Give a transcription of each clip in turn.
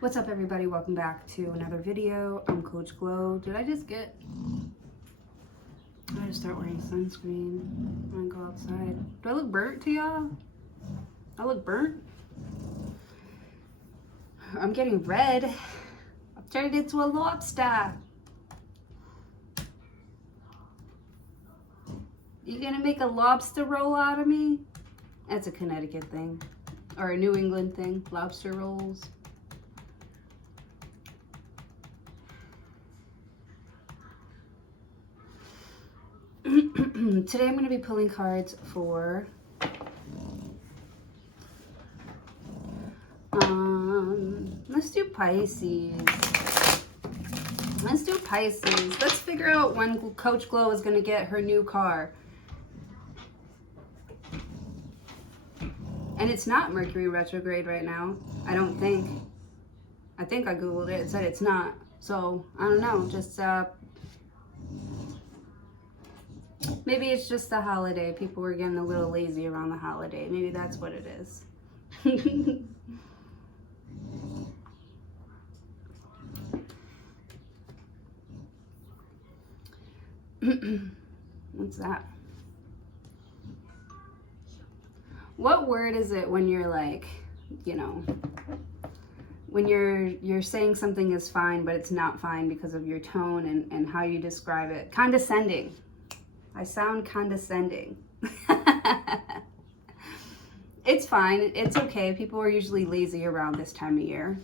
What's up, everybody? Welcome back to another video. I'm Coach Glow. I just start wearing sunscreen when I go outside. Do I look burnt to y'all? I look burnt? I'm getting red. I've turned into a lobster. You gonna make a lobster roll out of me? That's a Connecticut thing. Or a New England thing. Lobster rolls. Today I'm going to be pulling cards for let's do Pisces. Let's figure out when Coach Glow is going to get her new car. And it's not Mercury retrograde right now. I don't think. I think I googled it. It said it's not. So I don't know. Just maybe it's just the holiday. People were getting a little lazy around the holiday. Maybe that's what it is. What's that? What word is it when you're like, you know, when you're saying something is fine, but it's not fine because of your tone and how you describe it? Condescending. I sound condescending. It's fine. It's okay. People are usually lazy around this time of year.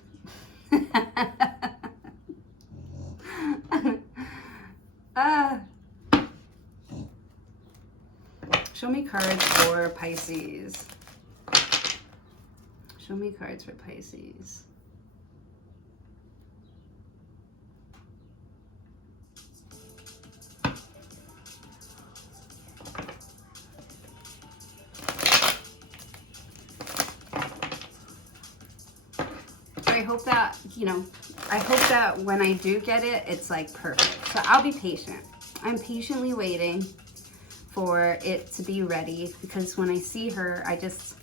Show me cards for Pisces. Show me cards for Pisces. I hope that, I hope that when I do get it, it's like perfect. So I'll be patient. I'm patiently waiting for it to be ready because when I see her, I just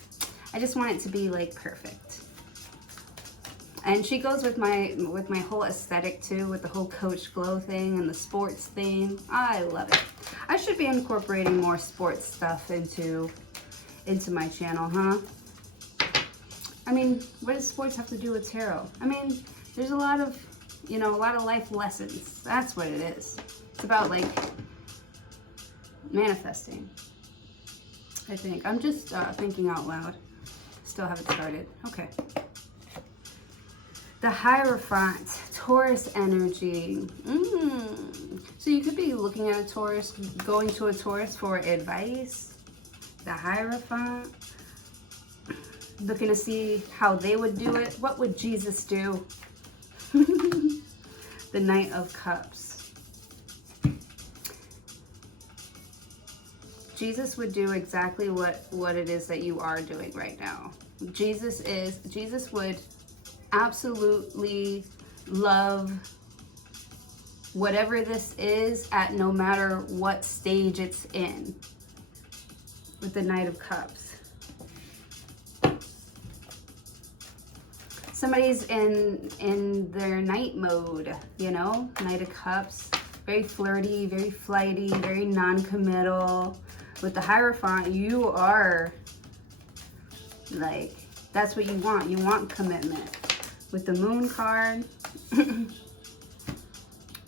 want it to be like perfect. And she goes with my whole aesthetic too, with the whole Coach Glow thing and the sports thing. I love it. I should be incorporating more sports stuff into my channel, huh? I mean, what does sports have to do with tarot? I mean, there's a lot of life lessons. That's what it is. It's about like manifesting, I think. I'm just thinking out loud. Still haven't started. Okay. The Hierophant, Taurus energy. So you could be looking at a Taurus, going to a Taurus for advice. The Hierophant. Looking to see how they would do it. What would Jesus do? The Knight of Cups. Jesus would do exactly what it is that you are doing right now. Jesus would absolutely love whatever this is at no matter what stage it's in. With the Knight of Cups. Somebody's in their night mode, Knight of Cups. Very flirty, very flighty, very non-committal. With the Hierophant, you are like, that's what you want. You want commitment. With the Moon card, the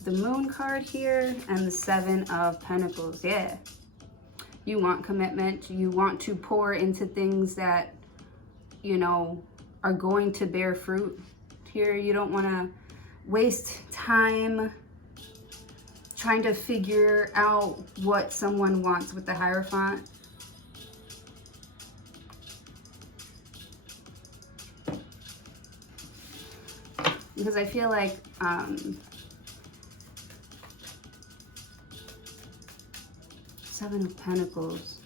Moon card here, and the Seven of Pentacles, yeah. You want commitment. You want to pour into things that, are going to bear fruit here. You don't want to waste time trying to figure out what someone wants with the Hierophant. Because I feel like Seven of Pentacles.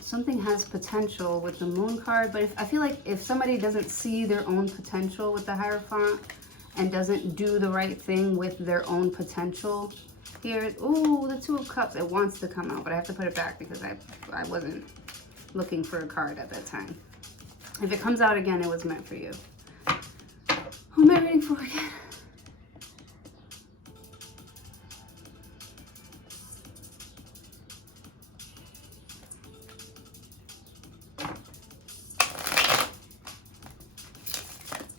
Something has potential with the Moon card, but I feel like if somebody doesn't see their own potential with the Hierophant and doesn't do the right thing with their own potential here, ooh, the Two of Cups, it wants to come out, but I have to put it back because I wasn't looking for a card at that time. If it comes out again, it was meant for you. Who am I reading for again?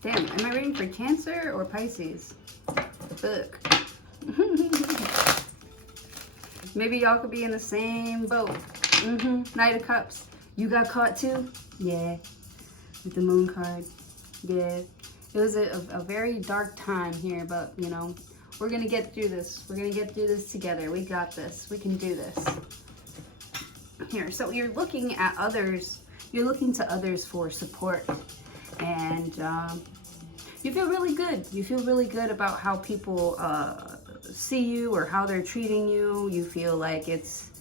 Damn, am I reading for Cancer or Pisces? Look. Maybe y'all could be in the same boat. Knight of Cups. You got caught too? Yeah. With the Moon card. Yeah. It was a very dark time here, but you know, we're gonna get through this. We're gonna get through this together. We got this. We can do this. Here, so you're looking at others. You're looking to others for support. And you feel really good. You feel really good about how people see you or how they're treating you. You feel like it's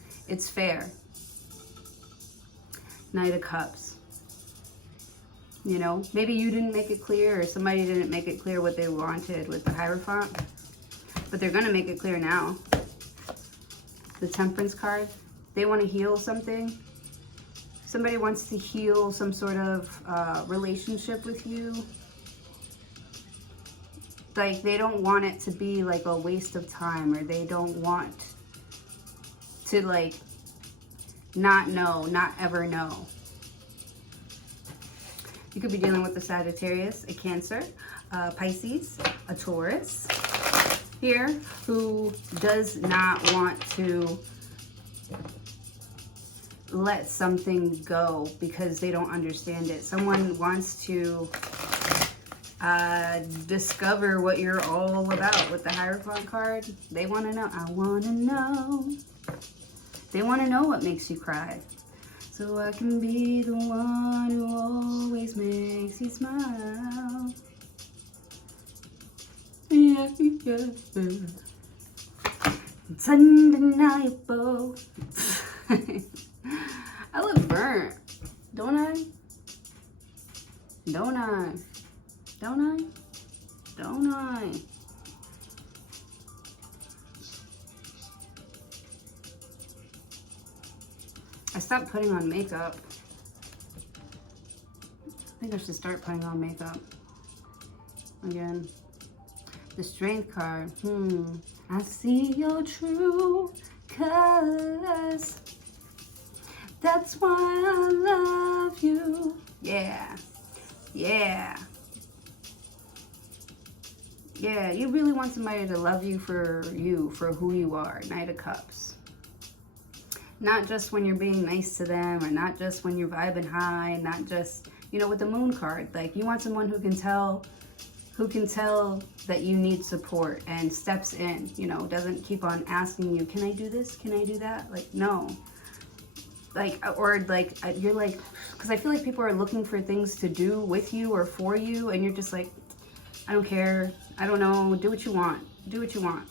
fair. Knight of Cups. You know, maybe you didn't make it clear or somebody didn't make it clear what they wanted with the Hierophant. But they're going to make it clear now. The Temperance card. They want to heal something. Somebody wants to heal some sort of relationship with you. Like, they don't want it to be like a waste of time, or they don't want to like not know, not ever know. You could be dealing with a Sagittarius, a Cancer, Pisces, a Taurus here who does not want to let something go because they don't understand it. Someone wants to discover what you're all about with the Hierophant card. They want to know. I want to know. They want to know what makes you cry. So I can be the one who always makes you smile. Yeah, yeah. It's undeniable. I look burnt, don't I? Don't I? Don't I? Don't I? I stopped putting on makeup. I think I should start putting on makeup again. The Strength card. I see your true colors. That's why I love you. Yeah. Yeah. Yeah, you really want somebody to love you, for who you are. Knight of Cups. Not just when you're being nice to them, or not just when you're vibing high, not just, you know, with the Moon card. Like, you want someone who can tell that you need support and steps in, you know, doesn't keep on asking you, can I do this? Can I do that? Like, no. Like, or like, you're like, because I feel like people are looking for things to do with you or for you, and you're just like, I don't care. I don't know. Do what you want. Do what you want.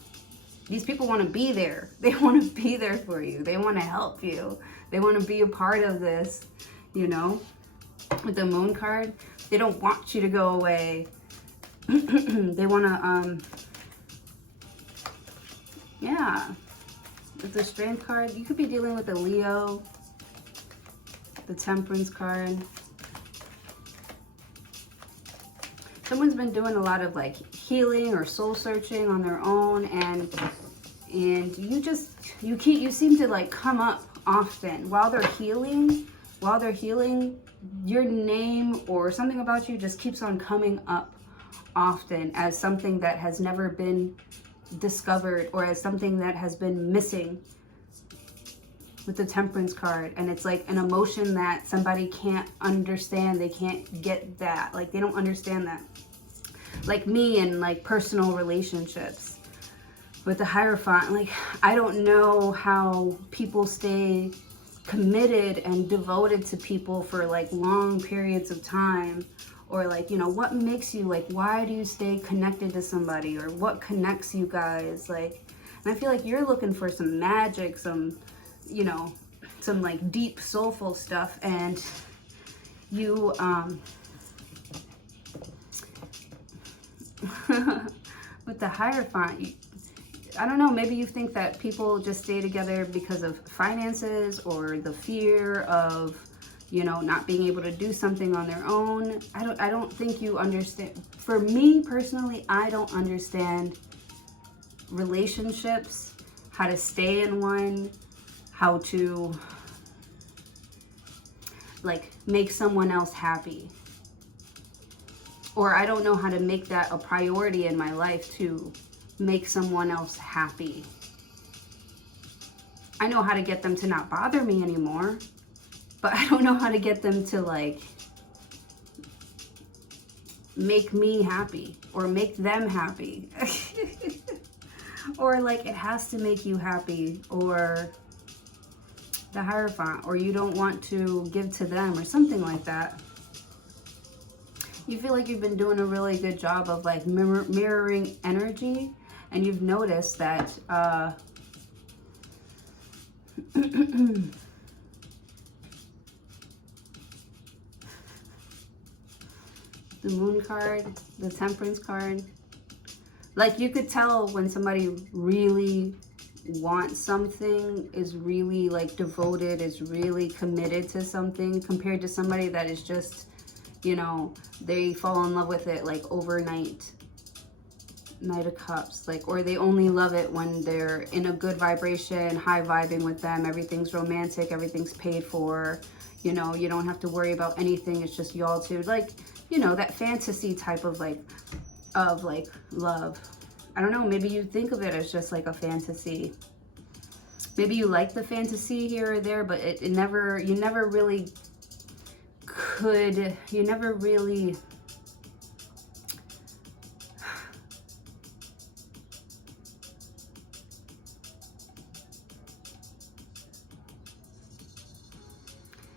These people want to be there. They want to be there for you. They want to help you. They want to be a part of this, you know. With the Moon card, they don't want you to go away. They want to, yeah. With the Strength card, you could be dealing with a Leo. The Temperance card. Someone's been doing a lot of like healing or soul searching on their own, and you seem to like come up often while they're healing. Your name or something about you just keeps on coming up often as something that has never been discovered, or as something that has been missing with the Temperance card. And it's like an emotion that somebody can't understand. They can't get that. Like, they don't understand that. Like me in like personal relationships with the Hierophant, like, I don't know how people stay committed and devoted to people for like long periods of time, or like, you know, what makes you, like, why do you stay connected to somebody, or what connects you guys? Like, and I feel like you're looking for some magic, some, you know, some like deep soulful stuff, and you with the Hierophant, I don't know, maybe you think that people just stay together because of finances, or the fear of, you know, not being able to do something on their own. I don't think you understand. For me personally, I don't understand relationships, how to stay in one, how to like make someone else happy. Or I don't know how to make that a priority in my life to make someone else happy. I know how to get them to not bother me anymore, but I don't know how to get them to like make me happy or make them happy. Or like it has to make you happy, or the Hierophant, or you don't want to give to them or something like that. You feel like you've been doing a really good job of like mirroring energy, and you've noticed that the Moon card, the Temperance card, like you could tell when somebody really wants something, is really like devoted, is really committed to something, compared to somebody that is just, you know, they fall in love with it like overnight. Knight of Cups, like, or they only love it when they're in a good vibration, high vibing with them, everything's romantic, everything's paid for, you know, you don't have to worry about anything, it's just y'all two, like, you know, that fantasy type of like love. I don't know, maybe you think of it as just like a fantasy. Maybe you like the fantasy here or there, but you never really could, you never really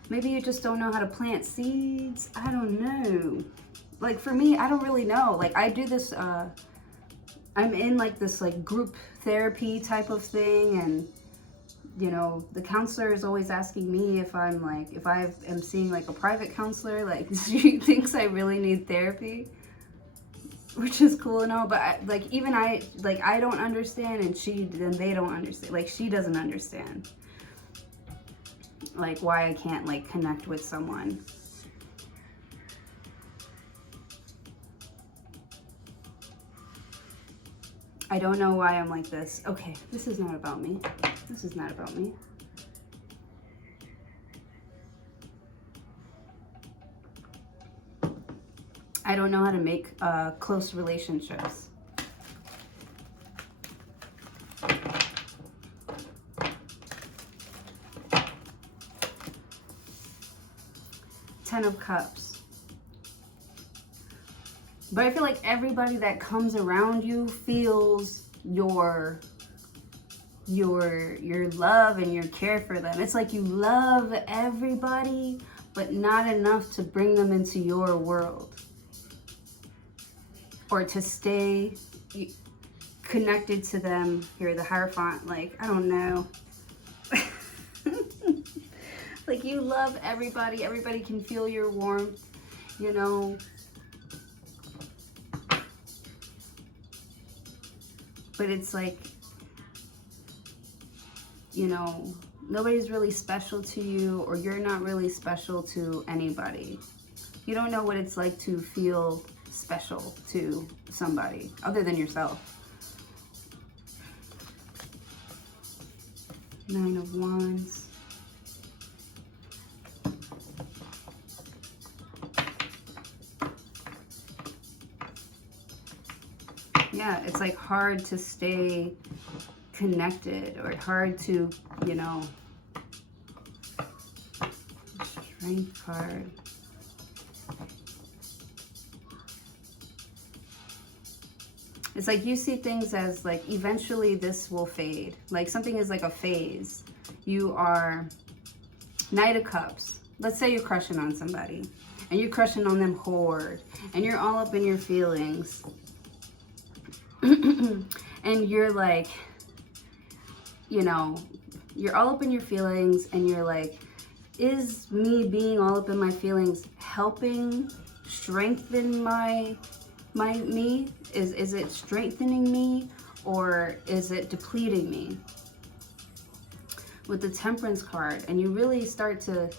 maybe you just don't know how to plant seeds. I don't know. Like for me, I don't really know. Like I do this, I'm in like this like group therapy type of thing, and you know, the counselor is always asking me if I'm like, if I am seeing like a private counselor, like she thinks I really need therapy, which is cool and all, but I don't understand, and then they don't understand. Like she doesn't understand like why I can't like connect with someone. I don't know why I'm like this. Okay, this is not about me. This is not about me. I don't know how to make close relationships. Ten of Cups. But I feel like everybody that comes around you feels your love and your care for them. It's like you love everybody, but not enough to bring them into your world, or to stay connected to them. Here, the Hierophant, like, I don't know. Like you love everybody, everybody can feel your warmth, you know. But it's like, you know, nobody's really special to you, or you're not really special to anybody. You don't know what it's like to feel special to somebody other than yourself. Nine of Wands. Yeah, it's like hard to stay connected, or hard to, you know, Strength card. It's like you see things as like eventually this will fade. Like something is like a phase. You are Knight of Cups. Let's say you're crushing on somebody and you're crushing on them hard and you're all up in your feelings. And you're like, you know, you're all up in your feelings and you're like, is me being all up in my feelings helping strengthen me? Is it strengthening me, or is it depleting me? With the Temperance card, and you really start to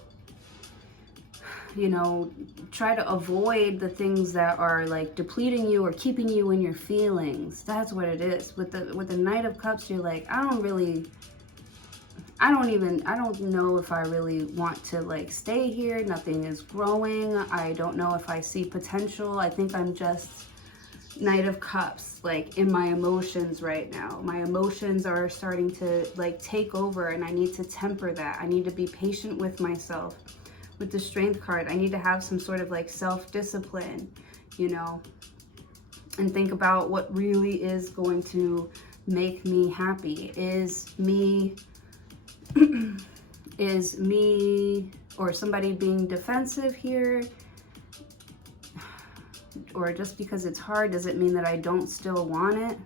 you know, try to avoid the things that are like depleting you or keeping you in your feelings. That's what it is. With the Knight of Cups, you're like, I don't know if I really want to like stay here. Nothing is growing. I don't know if I see potential. I think I'm just Knight of Cups, like in my emotions right now. My emotions are starting to like take over, and I need to temper that. I need to be patient with myself. With the Strength card, I need to have some sort of like self-discipline, you know, and think about what really is going to make me happy. Is me or somebody being defensive here? Or just because it's hard, does it mean that I don't still want it?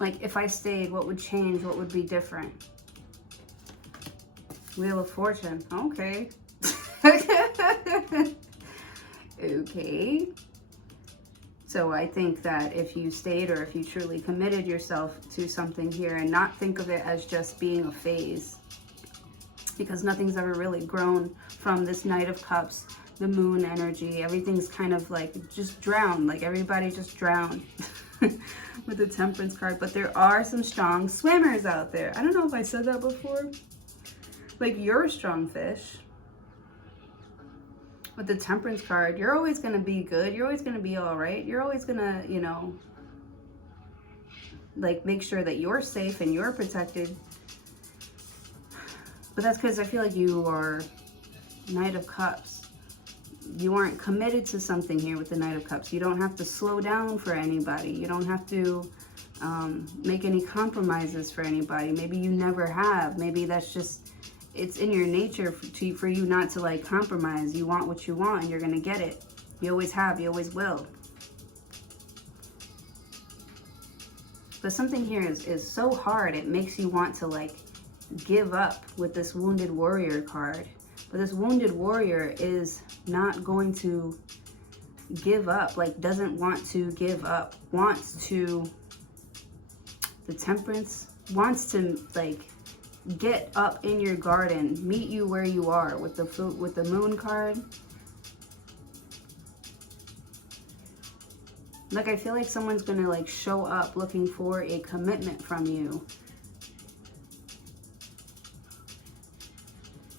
Like, if I stayed, what would change? What would be different? Wheel of Fortune. Okay. Okay. So I think that if you stayed, or if you truly committed yourself to something here, and not think of it as just being a phase, because nothing's ever really grown from this Knight of Cups, the Moon energy. Everything's kind of like just drowned, like everybody just drowned with the Temperance card. But there are some strong swimmers out there. I don't know if I said that before. Like, you're a strong fish. With the Temperance card, you're always going to be good. You're always going to be all right. You're always going to, you know, like make sure that you're safe and you're protected. But that's because I feel like you are Knight of Cups. You aren't committed to something here with the Knight of Cups. You don't have to slow down for anybody. You don't have to make any compromises for anybody. Maybe you never have. Maybe that's just, it's in your nature for you not to like compromise. You want what you want and you're going to get it. You always have. You always will. But something here is so hard. It makes you want to like give up with this Wounded Warrior card. But this Wounded Warrior is not going to give up, like doesn't want to give up, wants to, the Temperance, wants to like get up in your garden, meet you where you are with the Moon card. Like, I feel like someone's gonna like show up looking for a commitment from you.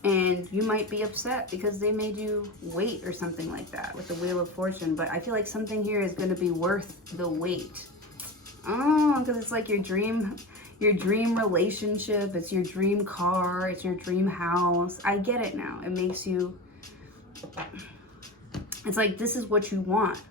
And you might be upset because they made you wait or something like that with the Wheel of Fortune. But I feel like something here is going to be worth the wait. Oh, because it's like your dream relationship. It's your dream car. It's your dream house. I get it now. It makes you, it's like, this is what you want.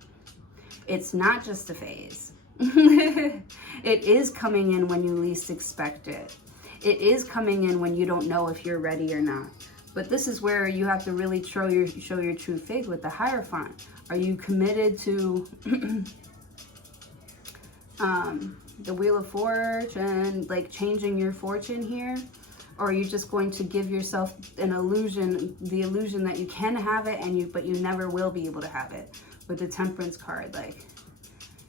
It's not just a phase. It is coming in when you least expect it. It is coming in when you don't know if you're ready or not. But this is where you have to really show your true faith with the Hierophant. Are you committed to the Wheel of Fortune, like changing your fortune here? Or are you just going to give yourself an illusion, the illusion that you can have it, but you never will be able to have it with the Temperance card? Like,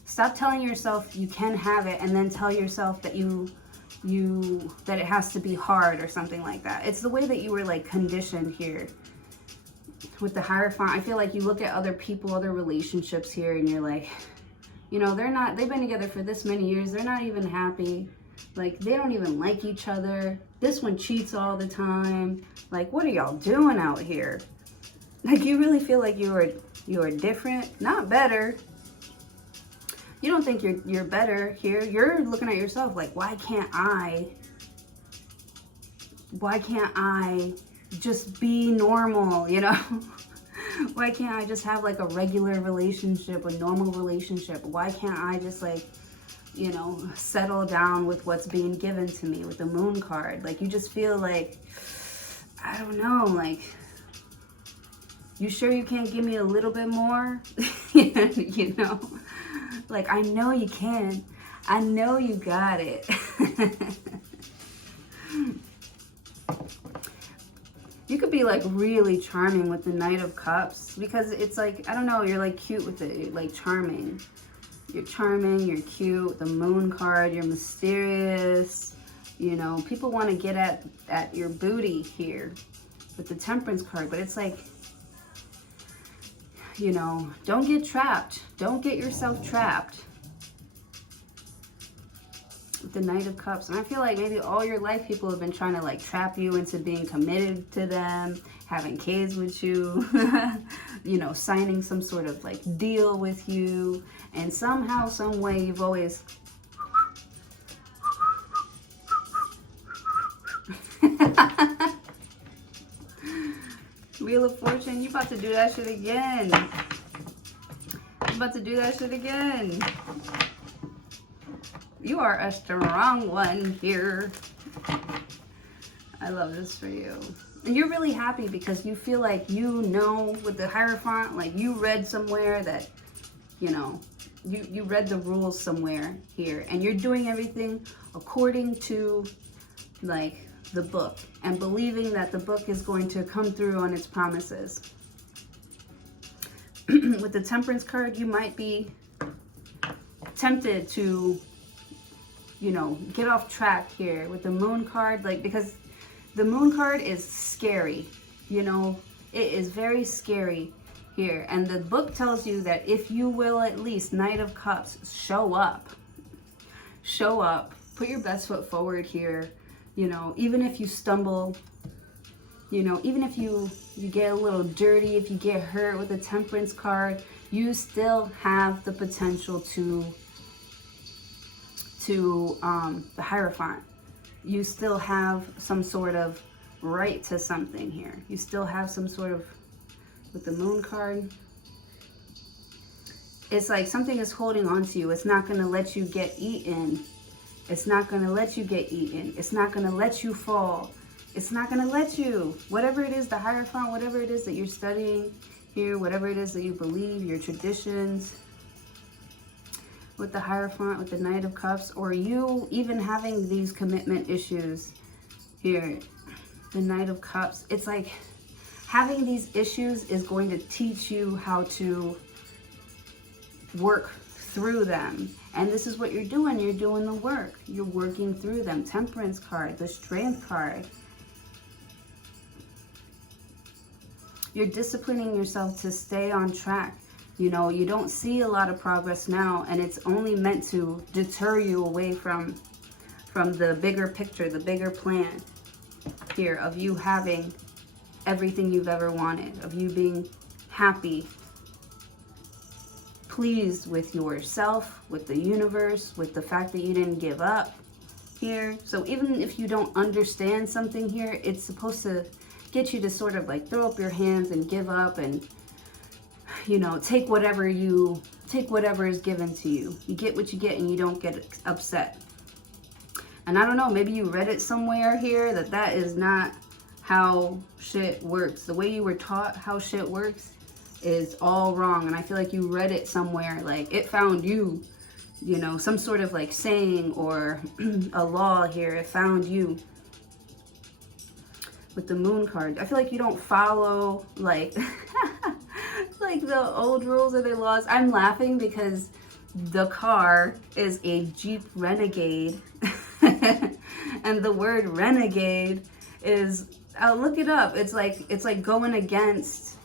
stop telling yourself you can have it and then tell yourself that that it has to be hard or something like that. It's the way that you were like conditioned here with the Hierophant. I feel like you look at other people, other relationships here, and you're like, you know, they've been together for this many years, they're not even happy, like they don't even like each other, this one cheats all the time, like what are y'all doing out here? Like, you really feel like you are different, not better. You don't think you're better here. You're looking at yourself like, why can't I just be normal, you know? Why can't I just have like a regular relationship, a normal relationship? Why can't I just like, you know, settle down with what's being given to me with the Moon card? Like, you just feel like, I don't know, like, you sure you can't give me a little bit more? You know? Like, I know you can. I know you got it. You could be like really charming with the Knight of Cups, because it's like, I don't know, you're like cute with it. You're like charming. You're charming, you're cute. The Moon card, you're mysterious. You know, people want to get at your booty here with the Temperance card, but it's like, you know, don't get trapped. Don't get yourself trapped with the Knight of Cups. And I feel like maybe all your life people have been trying to like trap you into being committed to them, having kids with you, you know, signing some sort of like deal with you. And somehow, some way, you've always Wheel of Fortune, you about to do that shit again. You about to do that shit again. You are a strong one here. I love this for you. And you're really happy because you feel like you know with the Hierophant, like you read somewhere that, you know, you read the rules somewhere here. And you're doing everything according to, like, the book. And believing that the book is going to come through on its promises. With the Temperance card, you might be tempted to, you know, get off track here with the Moon card, like, because the Moon card is scary, you know, it is very scary here. And the book tells you that if you will at least, Knight of Cups, show up, put your best foot forward here, you know, even if you stumble, you know, even if you get a little dirty, if you get hurt with the Temperance card, you still have the potential to the Hierophant. You still have some sort of right to something here. You still have some sort of, with the Moon card, it's like something is holding on to you. It's not going to let you get eaten. It's not going to let you get eaten. It's not going to let you fall. It's not going to let you, whatever it is, the Hierophant, whatever it is that you're studying here, whatever it is that you believe, your traditions, with the Hierophant, with the Knight of Cups, or you even having these commitment issues here, the Knight of Cups, it's like having these issues is going to teach you how to work through them. And this is what you're doing. You're doing the work. You're working through them. Temperance card, the Strength card. You're disciplining yourself to stay on track. You know, you don't see a lot of progress now, and it's only meant to deter you away from the bigger picture, the bigger plan here of you having everything you've ever wanted, of you being happy, pleased with yourself, with the universe, with the fact that you didn't give up here. So even if you don't understand something here, it's supposed to get you to sort of like throw up your hands and give up and, you know, take whatever is given to you. You get what you get and you don't get upset. And I don't know, maybe you read it somewhere here that is not how shit works. The way you were taught how shit works is all wrong. And I feel like you read it somewhere, like it found you, you know, some sort of like saying or a law here. It found you. With the Moon card, I feel like you don't follow like like the old rules or the laws. I'm laughing because the car is a Jeep Renegade and the word renegade is, I'll look it up, it's like going against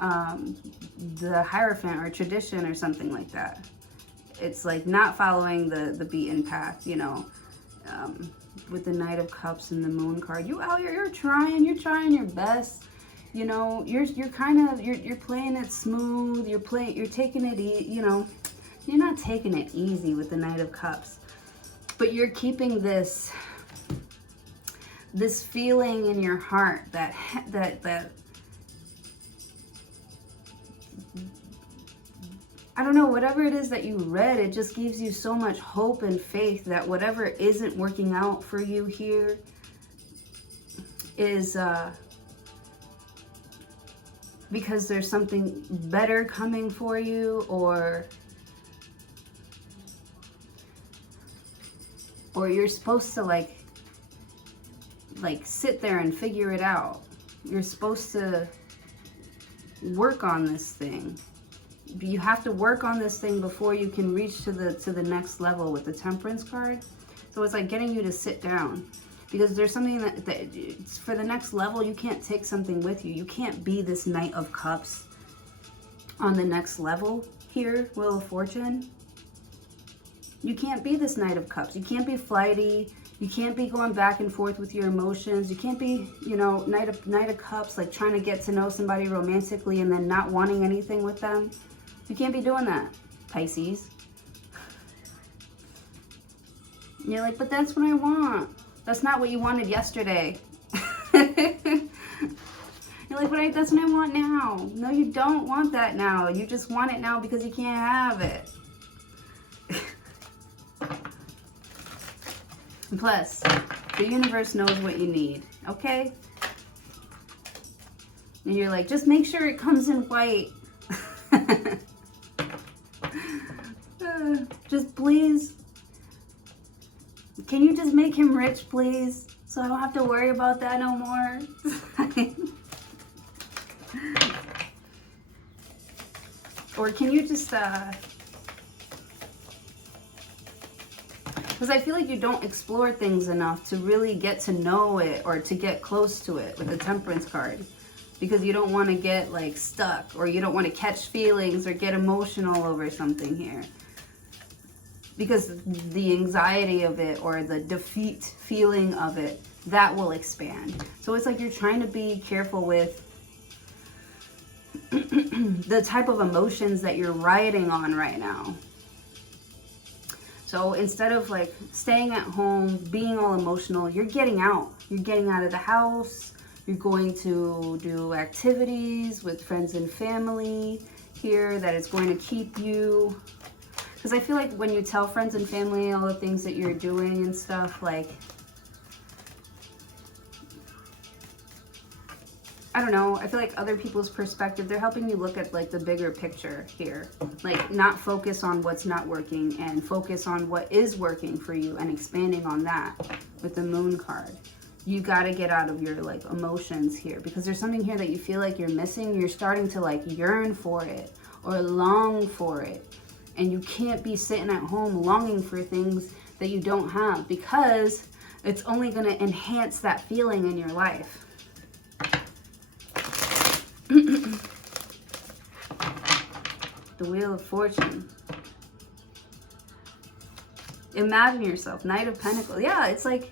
the Hierophant or tradition or something like that. It's like not following the beaten path, you know. With the Knight of Cups and the Moon card, you out here, you're trying your best, you know, you're playing it smooth, you're taking it you know, you're not taking it easy with the Knight of Cups, but you're keeping this feeling in your heart that I don't know, whatever it is that you read, it just gives you so much hope and faith that whatever isn't working out for you here is because there's something better coming for you, or you're supposed to like sit there and figure it out. You're supposed to work on this thing. you have to work on this thing before you can reach to the next level with the Temperance card. So it's like getting you to sit down, because there's something that for the next level, you can't take something with you. You can't be this Knight of Cups on the next level here, Wheel of Fortune. You can't be this Knight of Cups. You can't be flighty. You can't be going back and forth with your emotions. You can't be, you know, Knight of Cups, like trying to get to know somebody romantically and then not wanting anything with them. You can't be doing that, Pisces. And you're like, but that's what I want. That's not what you wanted yesterday. You're like, but that's what I want now. No, you don't want that now. You just want it now because you can't have it. And plus, the universe knows what you need, okay? And you're like, just make sure it comes in white. Just please. Can you just make him rich, please? So I don't have to worry about that no more. Or can you just, because I feel like you don't explore things enough to really get to know it or to get close to it with the Temperance card. Because you don't want to get like stuck, or you don't want to catch feelings or get emotional over something here. Because the anxiety of it or the defeat feeling of it, that will expand. So it's like you're trying to be careful with the type of emotions that you're riding on right now. So instead of like staying at home, being all emotional, you're getting out. You're getting out of the house. You're going to do activities with friends and family here that is going to keep you. Because I feel like when you tell friends and family all the things that you're doing and stuff, like, I don't know, I feel like other people's perspective, they're helping you look at like the bigger picture here. Like not focus on what's not working and focus on what is working for you and expanding on that with the Moon card. You got to get out of your like emotions here, because there's something here that you feel like you're missing. You're starting to like yearn for it or long for it. And you can't be sitting at home longing for things that you don't have, because it's only going to enhance that feeling in your life. The Wheel of Fortune. Imagine yourself, Knight of Pentacles. Yeah, it's like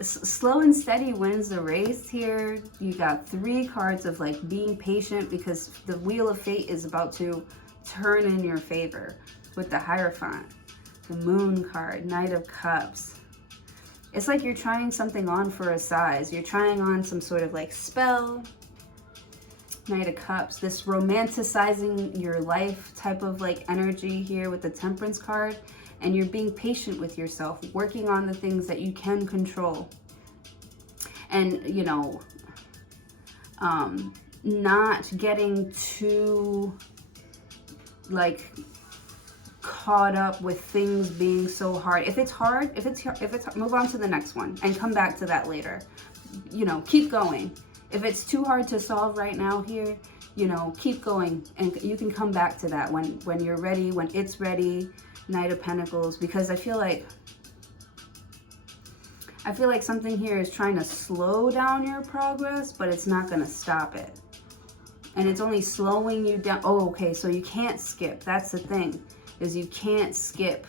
slow and steady wins the race here. You got 3 cards of like being patient, because the Wheel of Fate is about to turn in your favor with the Hierophant. The Moon card, Knight of Cups. It's like you're trying something on for a size. You're trying on some sort of like spell. Knight of Cups, this romanticizing your life type of like energy here with the Temperance card. And you're being patient with yourself, working on the things that you can control. And, you know, not getting too like caught up with things being so hard. If it's hard, move on to the next one and come back to that later. You know, keep going. If it's too hard to solve right now here, you know, keep going, and you can come back to that when you're ready, when it's ready. Knight of Pentacles, because I feel like something here is trying to slow down your progress, but it's not going to stop it. And it's only slowing you down. Oh, okay, so you can't skip. That's the thing, is you can't skip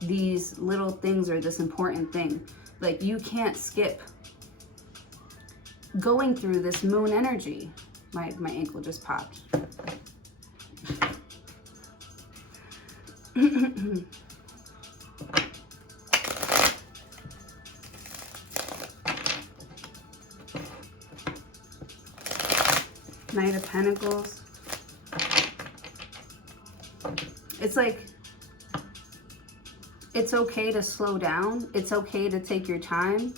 these little things or this important thing. Like you can't skip going through this moon energy. My ankle just popped. Knight of Pentacles. It's like, it's okay to slow down. It's okay to take your time.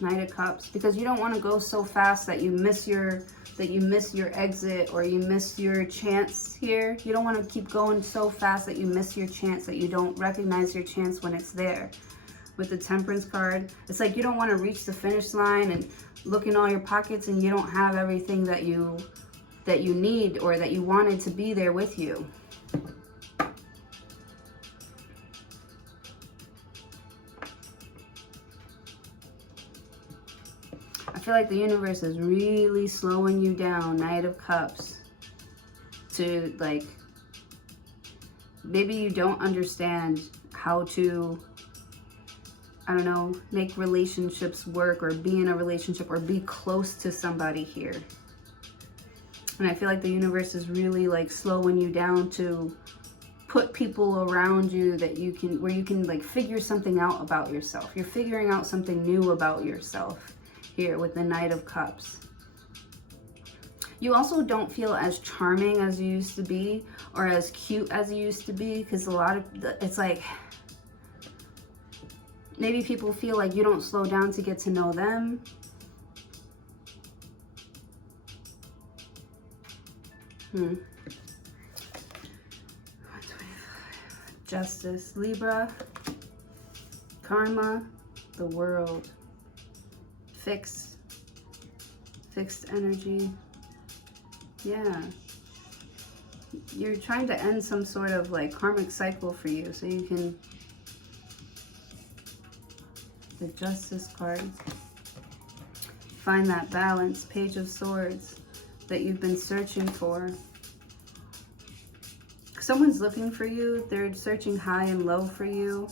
Knight of Cups, because you don't want to go so fast that you miss your exit, or you miss your chance here. You don't want to keep going so fast that you miss your chance, that you don't recognize your chance when it's there. with the Temperance card. It's like you don't want to reach the finish line and look in all your pockets and you don't have everything that you need or that you wanted to be there with you. I feel like the universe is really slowing you down, Knight of Cups, to like, maybe you don't understand how to, I don't know, make relationships work or be in a relationship or be close to somebody here. And I feel like the universe is really like slowing you down to put people around you that you can, where you can like figure something out about yourself. You're figuring out something new about yourself here with the Knight of Cups. You also don't feel as charming as you used to be or as cute as you used to be, because a lot of, it's like, maybe people feel like you don't slow down to get to know them. Justice, Libra, Karma, the World, fixed energy. Yeah, you're trying to end some sort of like karmic cycle for you, so you can, the Justice card, find that balance, Page of Swords, that you've been searching for. Someone's looking for you. They're searching high and low for you.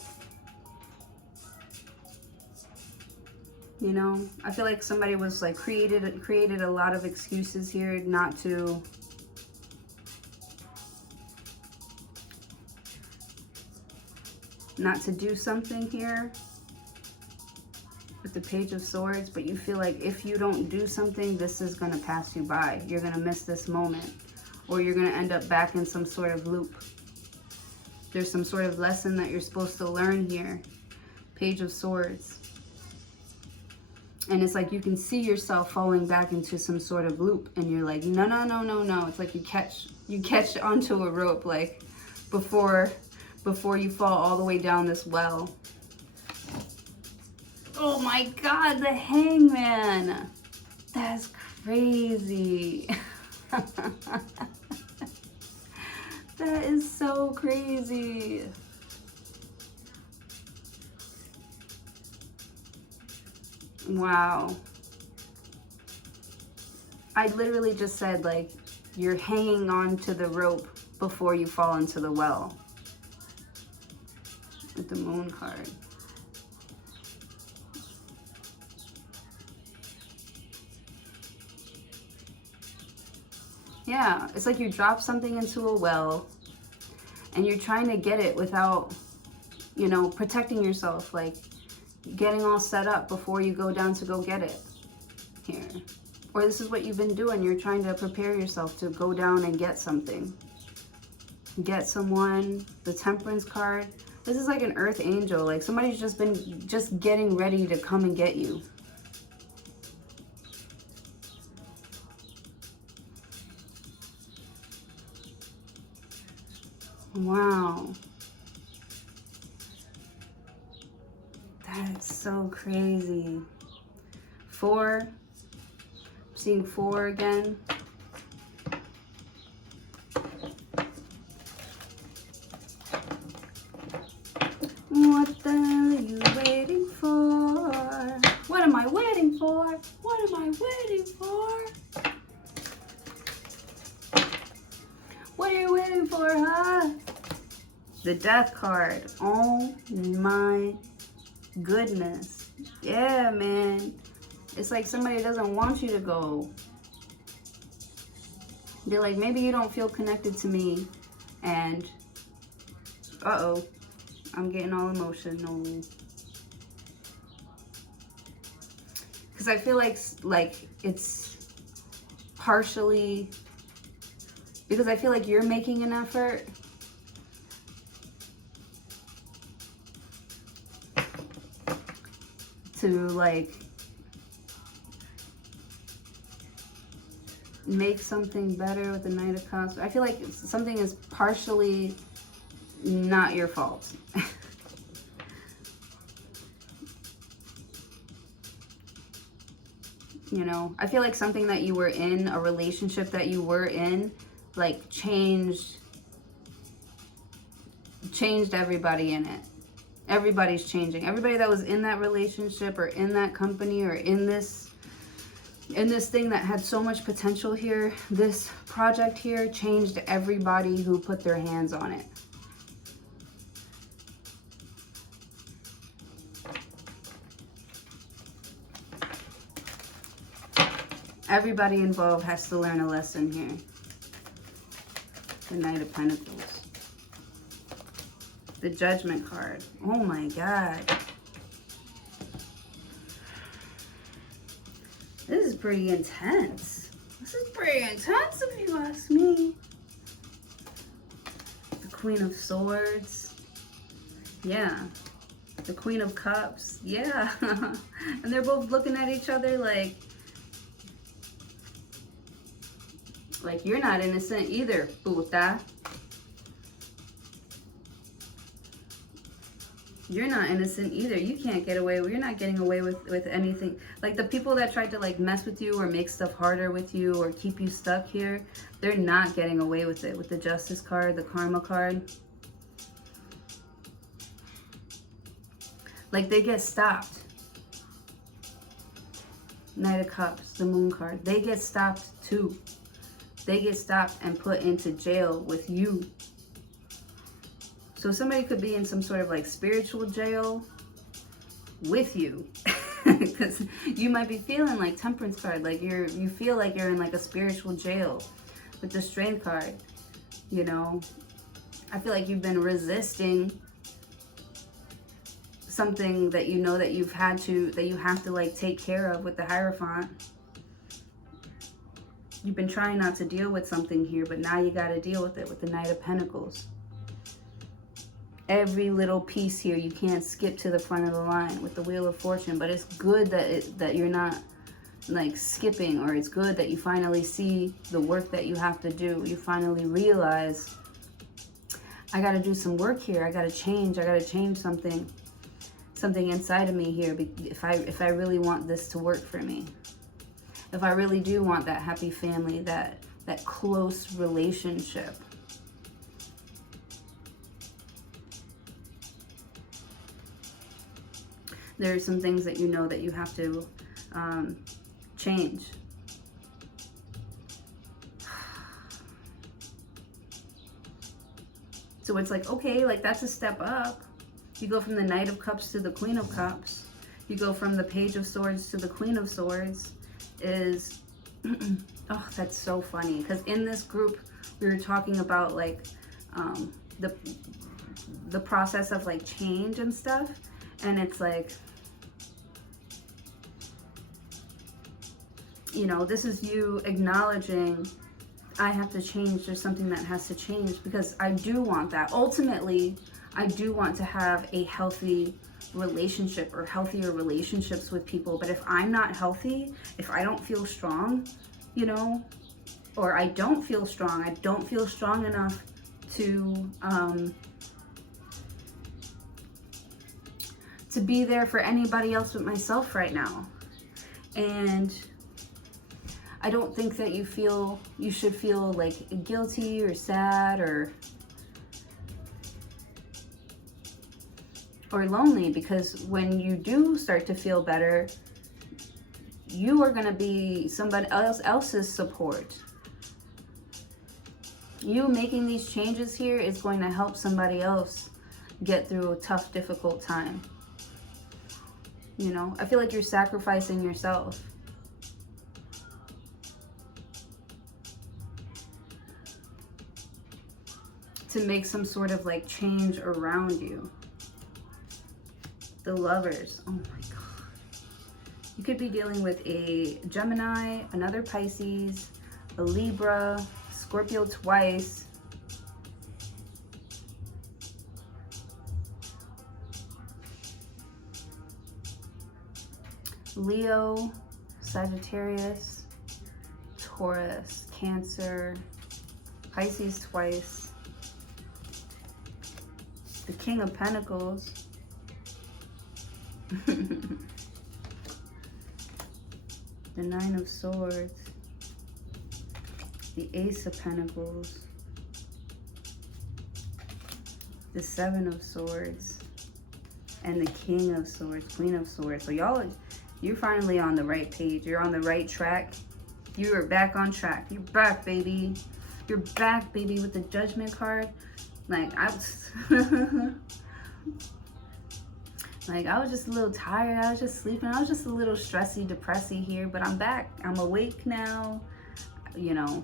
You know, I feel like somebody was like created a lot of excuses here not to do something here with the Page of Swords, but you feel like if you don't do something, this is going to pass you by. You're going to miss this moment, or you're going to end up back in some sort of loop. There's some sort of lesson that you're supposed to learn here. Page of Swords. And it's like you can see yourself falling back into some sort of loop, and you're like, no, no, no, no, no. It's like you catch onto a rope, like before you fall all the way down this well. Oh my God, the Hangman. That's crazy. That is so crazy. Wow. I literally just said, like, you're hanging on to the rope before you fall into the well. With the Moon card. Yeah, it's like you drop something into a well and you're trying to get it without, you know, protecting yourself, like getting all set up before you go down to go get it here. Or this is what you've been doing. You're trying to prepare yourself to go down and get something. Get someone. The Temperance card. This is like an earth angel. Like somebody's just getting ready to come and get you. Wow. That is so crazy. 4. I'm seeing 4 again. What the hell are you waiting for? What am I waiting for? What am I waiting for? What are you waiting for, huh? The Death card. Oh my goodness. Yeah, man. It's like somebody doesn't want you to go. They're like, maybe you don't feel connected to me. And, uh-oh. I'm getting all emotional. Because I feel like it's partially... Because I feel like you're making an effort. To like make something better with the Knight of Cups. I feel like something is partially not your fault. You know, I feel like something that you were in, a relationship that you were in, like changed everybody in it. Everybody's changing. Everybody that was in that relationship or in that company or in this thing that had so much potential here, this project here changed everybody who put their hands on it. Everybody involved has to learn a lesson here. The Knight of Pentacles. The Judgment card. Oh my God. This is pretty intense. This is pretty intense if you ask me. The Queen of Swords. Yeah. The Queen of Cups. Yeah. And they're both looking at each other like you're not innocent either, puta. You're not innocent either. You can't get away. You're not getting away with anything. Like the people that tried to like mess with you or make stuff harder with you or keep you stuck here, they're not getting away with it. With the Justice card, the Karma card. Like they get stopped. Knight of Cups, the Moon card. They get stopped too. They get stopped and put into jail with you. So somebody could be in some sort of like spiritual jail with you. Because you might be feeling like Temperance card, like you feel like you're in like a spiritual jail. With the Strength card, you know, I feel like you've been resisting something that you know that you have to like take care of with the Hierophant. You've been trying not to deal with something here, but now you got to deal with it with the Knight of Pentacles. Every little piece here, you can't skip to the front of the line with the Wheel of Fortune, but it's good that you're not like skipping, or it's good that you finally see the work that you have to do. You finally realize, I got to do some work here. I got to change something inside of me here if I really want this to work for me. If I really do want that happy family, that close relationship. There are some things that you know that you have to change. So it's like, okay, like that's a step up. You go from the Knight of Cups to the Queen of Cups. You go from the Page of Swords to the Queen of Swords. Is oh, that's so funny, because in this group we were talking about like the process of like change and stuff, and it's like, you know, this is you acknowledging, I have to change. There's something that has to change, because I do want that. Ultimately, I do want to have a healthy relationship or healthier relationships with people. But if I'm not healthy, if I don't feel strong, you know, or I don't feel strong enough to be there for anybody else but myself right now. And I don't think that you should feel like guilty or sad or lonely, because when you do start to feel better, you are going to be somebody else's support. You making these changes here is going to help somebody else get through a tough, difficult time. You know, I feel like you're sacrificing yourself. To make some sort of like change around you. The Lovers. Oh my God. You could be dealing with a Gemini, another Pisces, a Libra, Scorpio twice. Leo, Sagittarius, Taurus, Cancer, Pisces twice. The King of Pentacles. The the Nine of Swords, the Ace of Pentacles, the Seven of Swords, and the King of Swords, Queen of Swords. So y'all, you're finally on the right page. You're on the right track. You are back on track. You're back, baby. You're back, baby, with the Judgment card. Like, I was... like, I was just a little tired. I was just sleeping. I was just a little stressy, depressy here. But I'm back. I'm awake now. You know,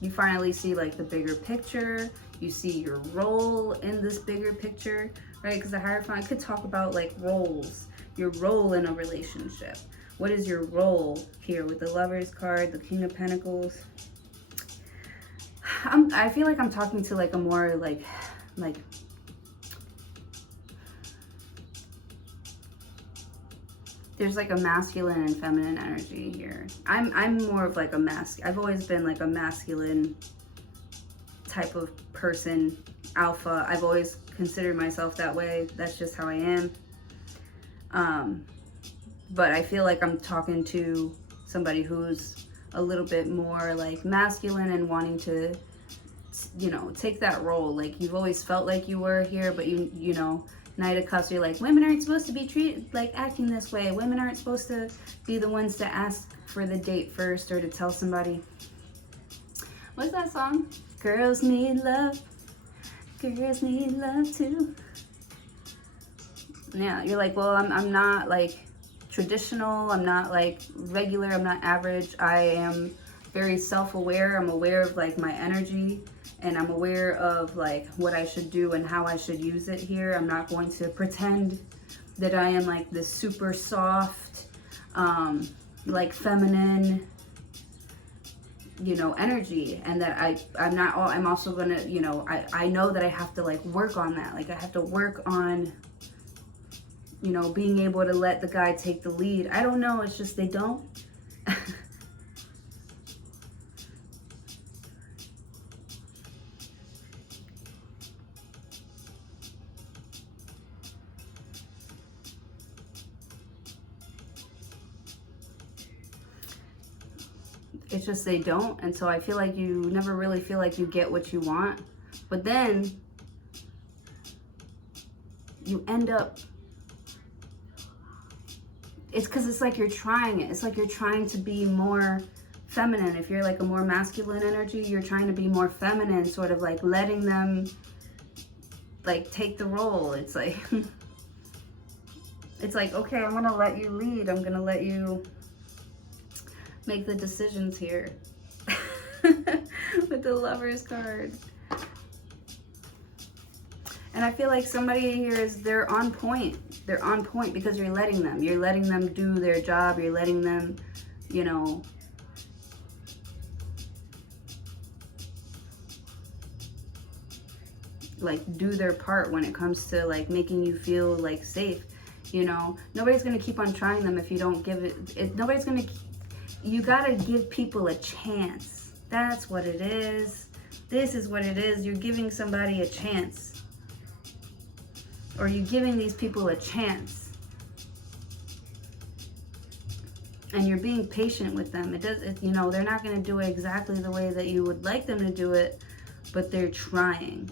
you finally see, like, the bigger picture. You see your role in this bigger picture, right? Because the Hierophant could talk about, like, roles. Your role in a relationship. What is your role here with the Lovers card, the King of Pentacles? I feel like I'm talking to like a more like there's like a masculine and feminine energy here. I'm more of like a I've always been like a masculine type of person, alpha. I've always considered myself that way. That's just how I am. But I feel like I'm talking to somebody who's a little bit more like masculine and wanting to, you know, take that role. Like you've always felt like you were here, but you know, Knight of Cups, you're like, women aren't supposed to be treated like acting this way. Women aren't supposed to be the ones to ask for the date first or to tell somebody. What's that song? Girls need love. Girls need love too. Yeah, you're like, well, I'm not like traditional, I'm not like regular, I'm not average. I am very self-aware. I'm aware of like my energy, and I'm aware of like what I should do and how I should use it here. I'm not going to pretend that I am like this super soft, like feminine, you know, energy, and that I'm also gonna, you know, I know that I have to like work on that. Like I have to work on, you know, being able to let the guy take the lead. I don't know, it's just they don't. It's just they don't, and so I feel like you never really feel like you get what you want, but then you end up, it's because it's like you're trying it. It's like you're trying to be more feminine. If you're like a more masculine energy, you're trying to be more feminine, sort of like letting them like take the role. It's like, it's like, okay, I'm gonna let you lead. I'm gonna let you make the decisions here. With the Lovers card. And I feel like somebody here is, they're on point. They're on point because you're letting them. You're letting them do their job. You're letting them, you know, like do their part when it comes to like making you feel like safe. You know, nobody's gonna keep on trying them if you don't give it. Nobody's gonna. You gotta give people a chance. That's what it is. This is what it is. You're giving somebody a chance. Or you're giving these people a chance. And you're being patient with them. You know, they're not gonna do it exactly the way that you would like them to do it, but they're trying.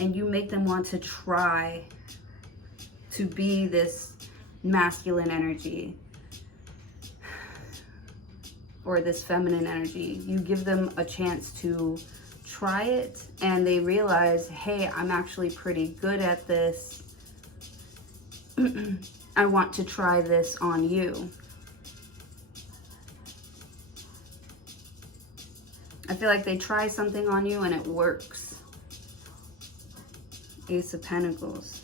And you make them want to try to be this masculine energy. Or this feminine energy. You give them a chance to try it, and they realize, hey, I'm actually pretty good at this. I want to try this on you. I feel like they try something on you and it works. Ace of Pentacles.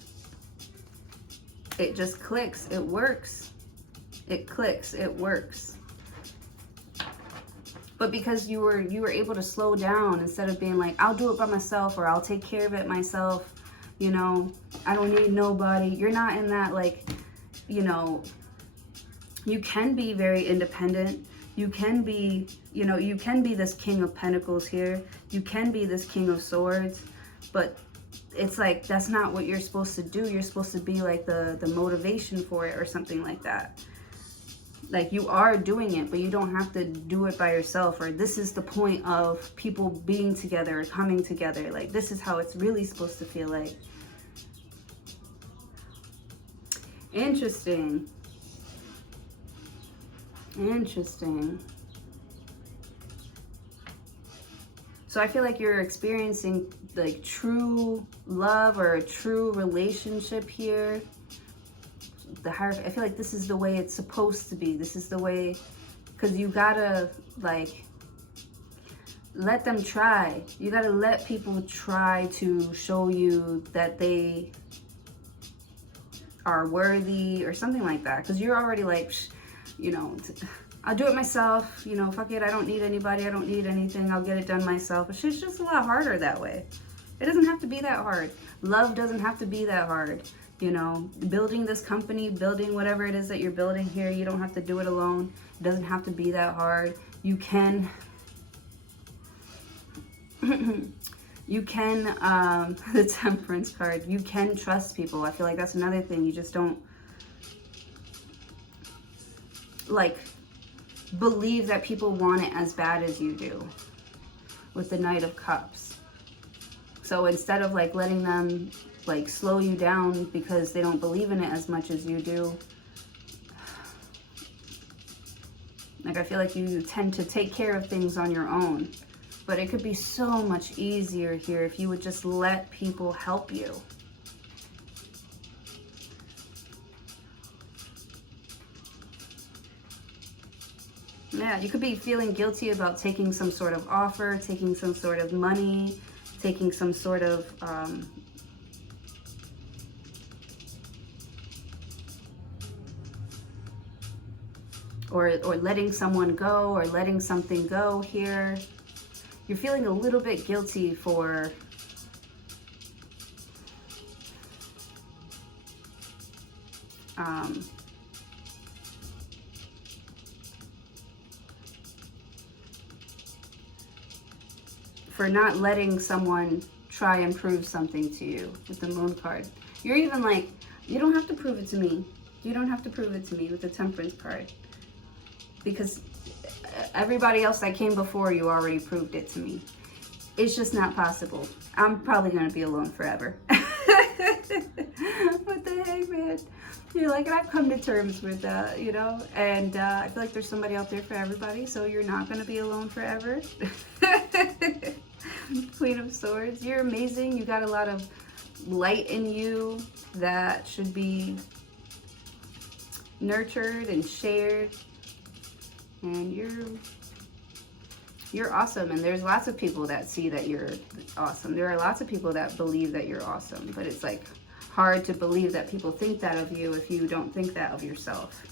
It just clicks. It works. It clicks. It works. But because you were able to slow down, instead of being like, I'll do it by myself, or I'll take care of it myself, you know, I don't need nobody. You're not in that, like, you know, you can be very independent. You can be, you know, you can be this King of Pentacles here. You can be this King of Swords, but it's like, that's not what you're supposed to do. You're supposed to be like the motivation for it or something like that. Like, you are doing it, but you don't have to do it by yourself, or this is the point of people being together or coming together. Like, this is how it's really supposed to feel like. Interesting. Interesting. So I feel like you're experiencing like true love or a true relationship here. The Hierophant, I feel like this is the way it's supposed to be. This is the way, because you gotta like let them try. You gotta let people try to show you that they are worthy or something like that. Because you're already like, you know, I'll do it myself, you know, fuck it, I don't need anybody, I don't need anything, I'll get it done myself. It's just a lot harder that way. It doesn't have to be that hard. Love doesn't have to be that hard. You know, building this company, building whatever it is that you're building here, you don't have to do it alone. It doesn't have to be that hard. You can, you can, the Temperance card, you can trust people. I feel like that's another thing. You just don't, like, believe that people want it as bad as you do with the Knight of Cups. So instead of like letting them like slow you down because they don't believe in it as much as you do, like I feel like you tend to take care of things on your own, but it could be so much easier here if you would just let people help you. Yeah, you could be feeling guilty about taking some sort of offer, taking some sort of money, taking some sort of or letting someone go, or letting something go here. You're feeling a little bit guilty for not letting someone try and prove something to you with the Moon card. You're even like, you don't have to prove it to me. You don't have to prove it to me with the Temperance card. Because everybody else that came before you already proved it to me. It's just not possible. I'm probably going to be alone forever. What the heck, man? You're like, I've come to terms with that, you know? And I feel like there's somebody out there for everybody, so you're not going to be alone forever. Queen of Swords. You're amazing. You got a lot of light in you that should be nurtured and shared. And you're awesome, and there's lots of people that see that you're awesome. There are lots of people that believe that you're awesome, but it's like hard to believe that people think that of you if you don't think that of yourself.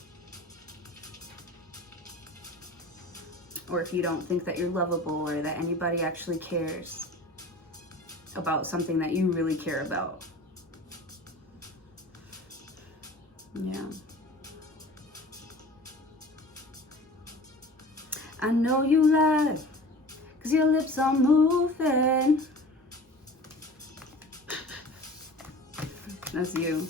Or if you don't think that you're lovable, or that anybody actually cares about something that you really care about. Yeah. I know you lie, 'cause your lips are moving. That's you.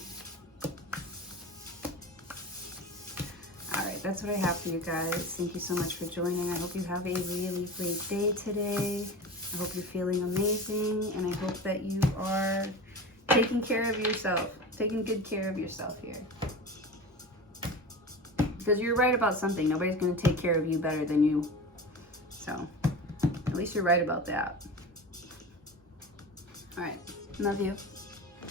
Alright, that's what I have for you guys. Thank you so much for joining. I hope you have a really great day today. I hope you're feeling amazing, and I hope that you are taking care of yourself, taking good care of yourself here. Because you're right about something. Nobody's going to take care of you better than you. So, at least you're right about that. Alright, love you.